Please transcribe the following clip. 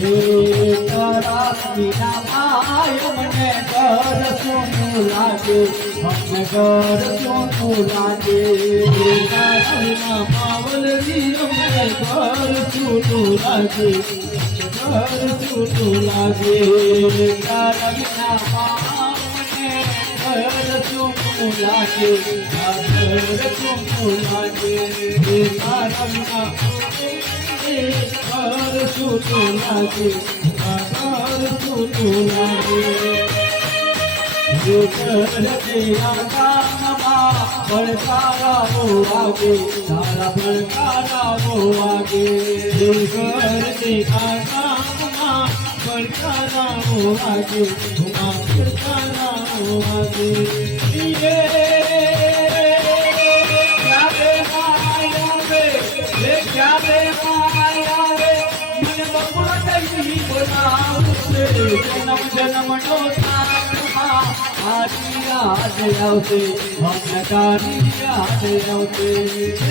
તારા વિના માય મને ઘર સોનું લાગે, અમને ઘર સોનું લાગે. તારા વિના માવલની અમને ઘર સોનું લાગે, ઘર સોનું લાગે. તારા વિના મને ઘર સોનું લાગે, ઘર સોનું લાગે. તારા વિના ઘર સોનું લાગે, ઘર સોનું લાગે. ઘર તેરા કામમાં પડકારાઓ વાગે, તારા પડકારાઓ વાગે. ઘર તેરા કામમાં પડકારાઓ વાગે, પડકારાઓ વાગે. जन्म जन्म नो याद आवते, हम याद आवते.